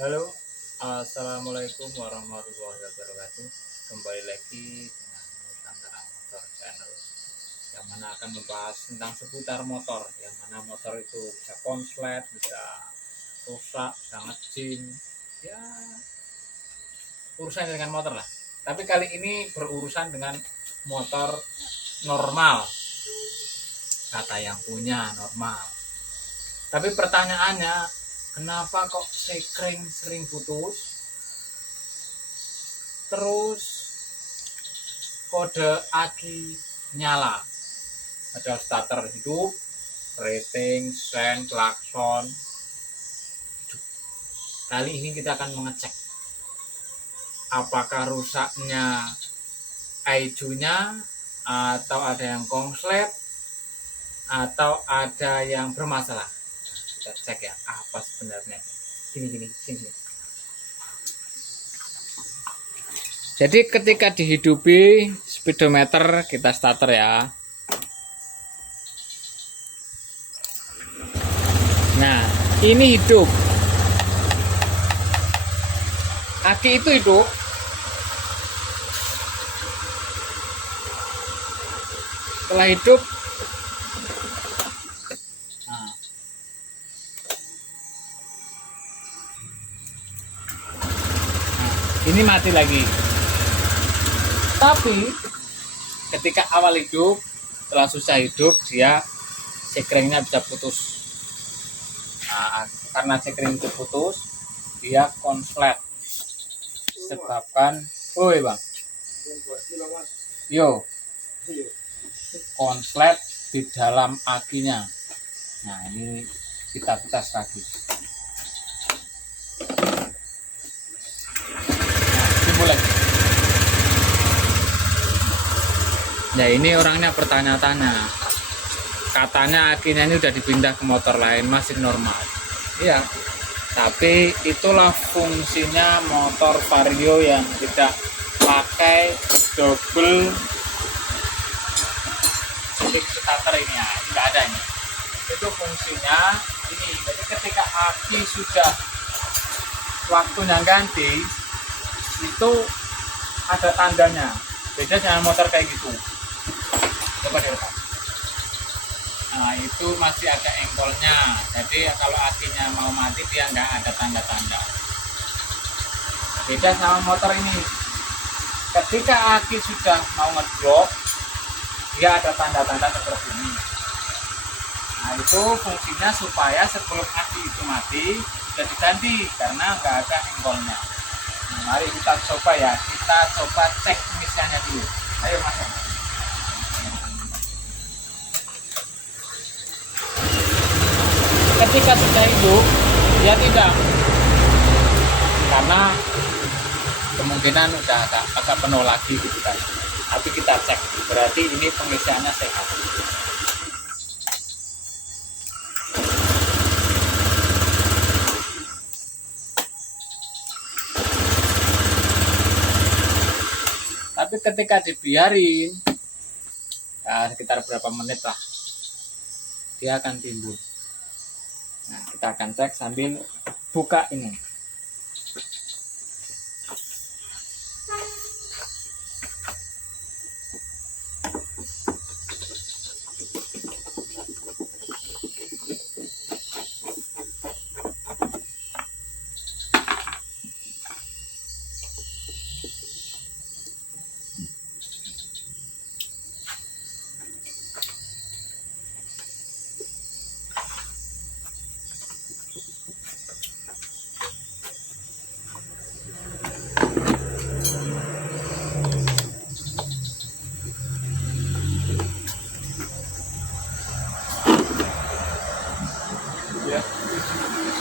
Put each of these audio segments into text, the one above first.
Halo, assalamualaikum warahmatullahi wabarakatuh. Kembali lagi dengan Nusantara Motor Channel, yang mana akan membahas tentang seputar motor, yang mana motor itu bisa konslet, bisa rusak, bisa ngejim, ya urusan dengan motor lah. Tapi kali ini berurusan dengan motor normal, kata yang punya normal. Tapi pertanyaannya, kenapa kok sekring sering putus? Terus kode aki nyala, ada starter hidup, rating, sen, klakson. Kali ini kita akan mengecek apakah rusaknya ECU-nya, atau ada yang konslet, atau ada yang bermasalah. Kita cek ya apa sebenarnya. Sini. Jadi ketika dihidupi speedometer, kita starter ya. Nah, ini hidup. Aki itu hidup. Setelah hidup, nah, ini mati lagi. Tapi ketika awal hidup, setelah susah hidup, dia sekringnya bisa putus. Nah, karena sekring itu putus, dia konslet. Sebabkan, woi bang, yo, konslet di dalam akinya. Nah, ini kita tes lagi. Nah, dimulai. Nah, ini orangnya bertanya-tanya, katanya akinya ini udah dipindah ke motor lain, masih normal. Iya, tapi itulah fungsinya motor vario yang tidak pakai double stick starter ini ya, nggak ada ini. Itu fungsinya ini. Jadi ketika aki sudah waktunya ganti, itu ada tandanya. Beda dengan motor kayak gitu. Coba direkam. Nah, itu masih ada engkolnya. Jadi kalau akinya mau mati, dia nggak ada tanda-tanda. Beda sama motor ini. Ketika aki sudah mau ngedrop, dia ada tanda-tanda seperti ini. Nah, itu fungsinya supaya sebelum aki itu mati sudah diganti, karena nggak ada engkolnya. Nah, mari kita coba ya. Kita coba cek misalnya dulu. Ayo masuk. Ketika sudah hidup, dia tidak, karena kemungkinan udah agak penuh lagi gitu kan. Tapi kita cek, berarti ini pengisiannya sehat. Tapi ketika dibiarin, ya sekitar berapa menit lah, dia akan timbul. Nah, kita akan cek sambil buka ini.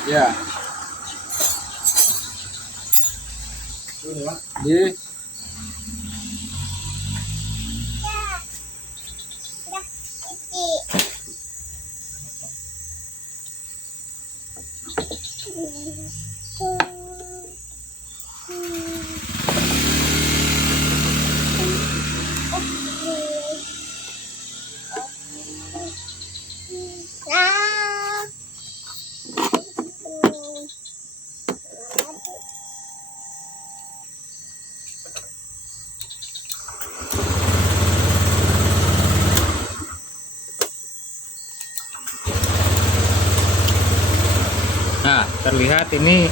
Ya. Di terlihat ini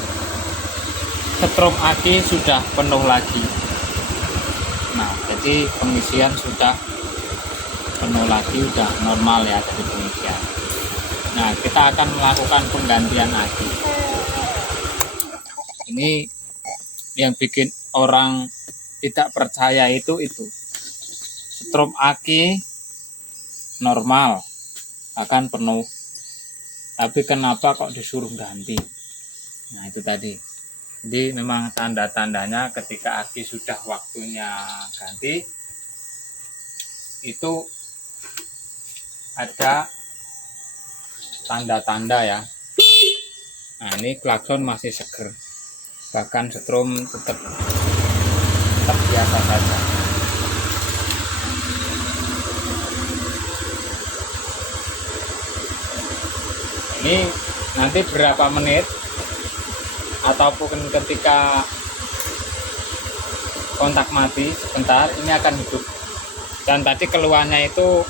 setrum aki sudah penuh lagi. Nah, jadi pengisian sudah penuh lagi, sudah normal ya dari pengisian. Nah, kita akan melakukan penggantian aki. Ini yang bikin orang tidak percaya itu setrum aki normal akan penuh, tapi kenapa kok disuruh ganti? Nah, itu tadi. Jadi memang tanda-tandanya ketika aki sudah waktunya ganti itu ada tanda-tanda ya. Nah, ini klakson masih seger, bahkan setrum tetap biasa saja. Ini nanti berapa menit ataupun ketika kontak mati sebentar ini akan hidup. Dan tadi keluarnya itu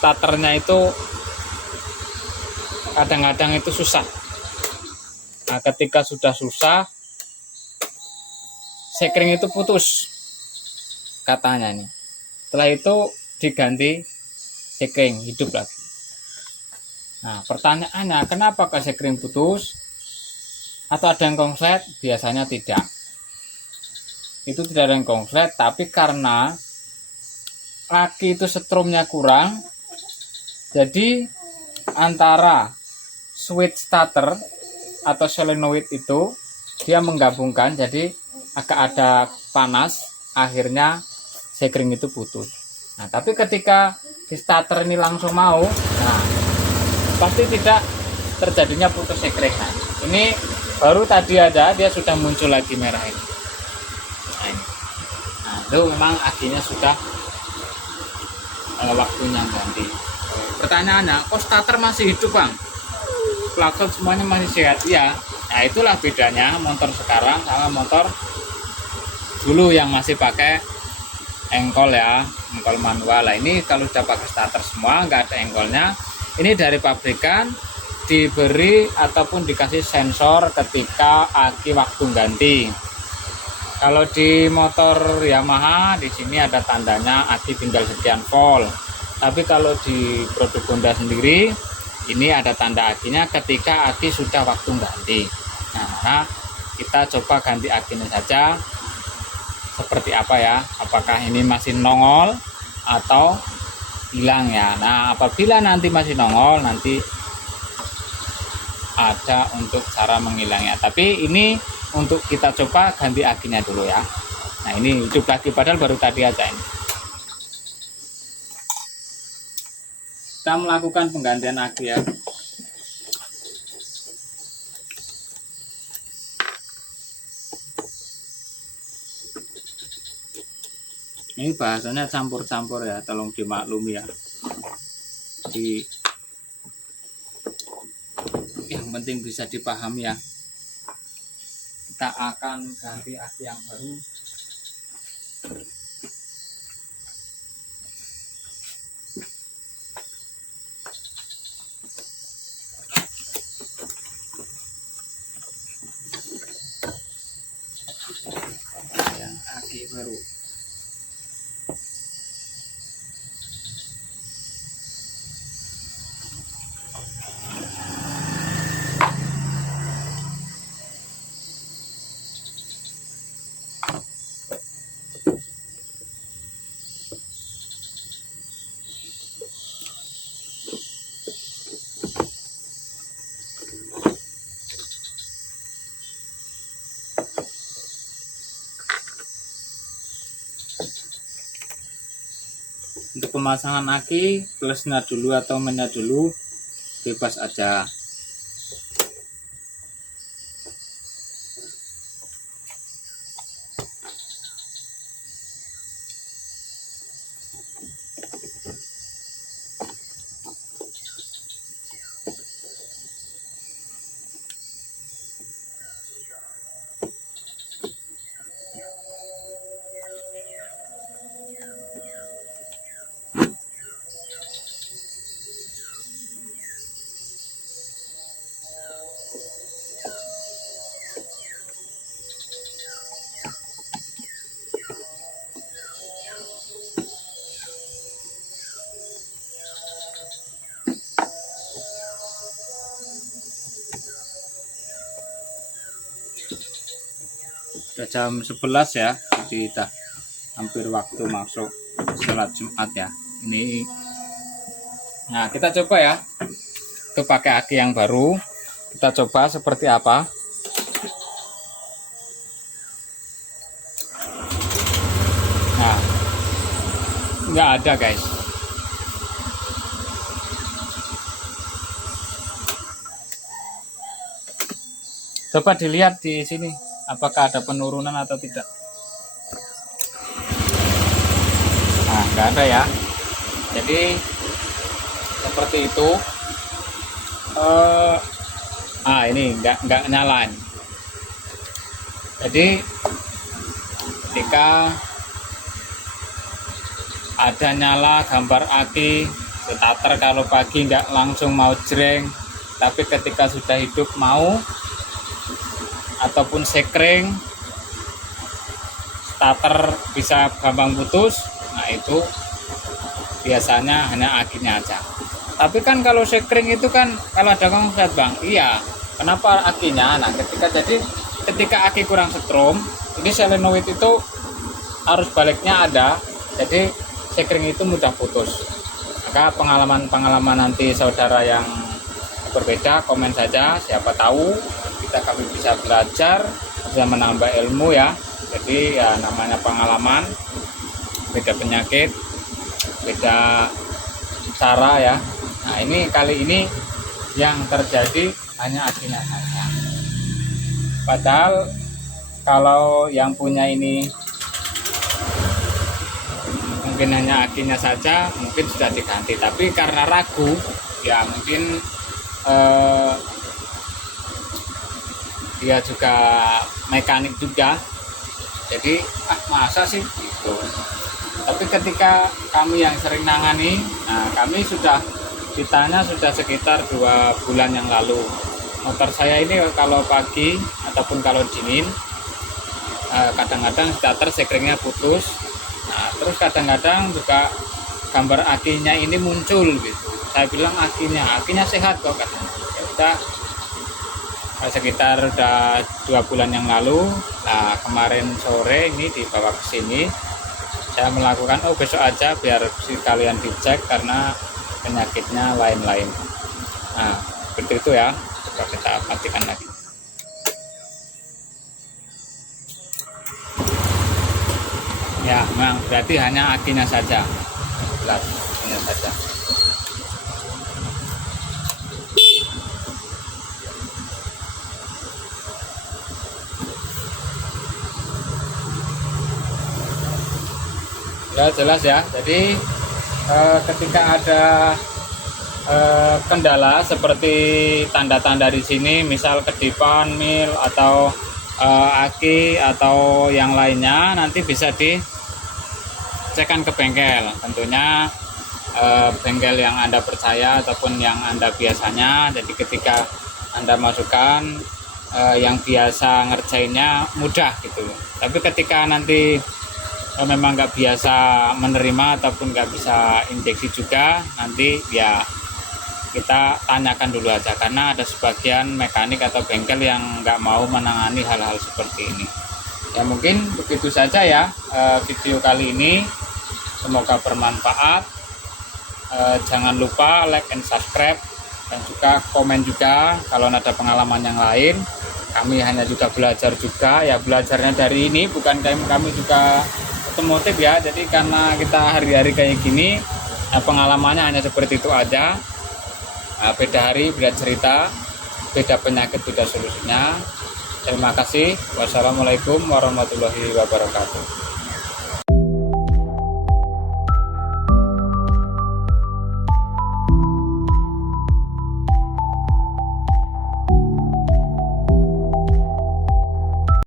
starternya itu kadang-kadang itu susah. Nah, ketika sudah susah sekring itu putus katanya nih. Setelah itu diganti sekring hidup lagi. Nah, pertanyaannya kenapa ke sekring putus atau ada yang konslet? Biasanya tidak. Itu tidak ada yang konslet, tapi karena aki itu setrumnya kurang, jadi antara switch starter atau solenoid itu dia menggabungkan, jadi agak ada panas, akhirnya sekring itu putus. Nah, tapi ketika di starter ini langsung mau, nah pasti tidak terjadinya putus sekring. Nah, ini baru tadi ada, dia sudah muncul lagi merah ini. Nah, ini. Nah, itu memang akinya sudah waktunya ganti. Pertanyaannya, kok starter masih hidup bang? Klakson semuanya masih sehat ya. Nah, itulah bedanya motor sekarang sama motor dulu yang masih pakai engkol ya, engkol manual. Nah, ini kalau sudah pakai starter semua, nggak ada engkolnya. Ini dari pabrikan diberi ataupun dikasih sensor ketika aki waktu ganti. Kalau di motor Yamaha di sini ada tandanya aki tinggal sekian volt. Tapi kalau di produk Honda sendiri ini ada tanda akinya ketika aki sudah waktu ganti. Nah, kita coba ganti akinya saja. Seperti apa ya? Apakah ini masih nongol atau hilang ya? Nah, apabila nanti masih nongol, nanti ada untuk cara menghilangnya. Tapi ini untuk kita coba ganti akinya dulu ya. Nah, ini hidup lagi padahal baru tadi aja ini. Kita melakukan penggantian aki ya. Ini bahasanya campur-campur ya, tolong dimaklumi ya. Jadi yang penting bisa dipahami ya. Kita akan ganti aki yang baru. Yang aki baru. Untuk pemasangan aki, plusnya dulu atau minusnya dulu bebas aja. Udah jam 11 ya, jadi udah hampir waktu masuk sholat Jumat ya. Ini, nah kita coba ya, itu pakai aki yang baru, kita coba seperti apa. Nah, nggak ada guys. Coba dilihat di sini, apakah ada penurunan atau tidak. Nah, nggak ada ya. Jadi seperti itu. Ini nggak nyala. Jadi ketika ada nyala gambar aki starter, kalau pagi nggak langsung mau jreng, tapi ketika sudah hidup mau ataupun sekring, starter bisa gampang putus. Nah itu biasanya hanya akinya aja. Tapi kan kalau sekring itu kan kalau ada konslet bang, iya. Kenapa akinya? Nah ketika aki kurang setrum, ini solenoid itu arus baliknya ada, jadi sekring itu mudah putus. Maka pengalaman nanti saudara yang berbeda komen saja, siapa tahu kami bisa belajar, bisa menambah ilmu ya. Jadi ya namanya pengalaman, beda penyakit, beda cara ya. Nah ini kali ini yang terjadi hanya akinya saja. Padahal kalau yang punya ini mungkin hanya akinya saja, mungkin sudah diganti. Tapi karena ragu ya mungkin dia juga mekanik juga, jadi masa sih gitu. Tapi ketika kami yang sering nangani, nah kami sudah ditanya sudah sekitar 2 bulan yang lalu. Motor saya ini kalau pagi ataupun kalau dingin, kadang-kadang starter sekringnya putus. Nah terus kadang-kadang juga gambar akinya ini muncul gitu. Saya bilang akinya sehat kok katanya. Ya udah, sekitar udah 2 bulan yang lalu. Nah kemarin sore ini dibawa ke sini, saya melakukan besok aja biar kalian dicek karena penyakitnya lain-lain. Nah seperti itu ya. Coba kita matikan lagi. Ya memang berarti hanya akinya saja, jelas akinya saja. Ya jelas ya. Jadi ketika ada kendala seperti tanda-tanda di sini, misal kedipan, mil atau aki atau yang lainnya, nanti bisa dicekkan ke bengkel. Tentunya bengkel yang Anda percaya ataupun yang Anda biasanya. Jadi ketika Anda masukkan yang biasa ngerjainnya mudah gitu. Tapi ketika nanti memang nggak biasa menerima ataupun nggak bisa injeksi juga, nanti ya kita tanyakan dulu aja, karena ada sebagian mekanik atau bengkel yang nggak mau menangani hal-hal seperti ini. Ya mungkin begitu saja ya video kali ini, semoga bermanfaat. Jangan lupa like and subscribe, dan juga komen juga kalau ada pengalaman yang lain. Kami hanya juga belajar juga ya, belajarnya dari ini, bukan kami juga otomotif ya. Jadi karena kita hari-hari kayak gini, pengalamannya hanya seperti itu aja. Beda hari beda cerita, beda penyakit beda solusinya. Terima kasih. Wassalamualaikum warahmatullahi wabarakatuh.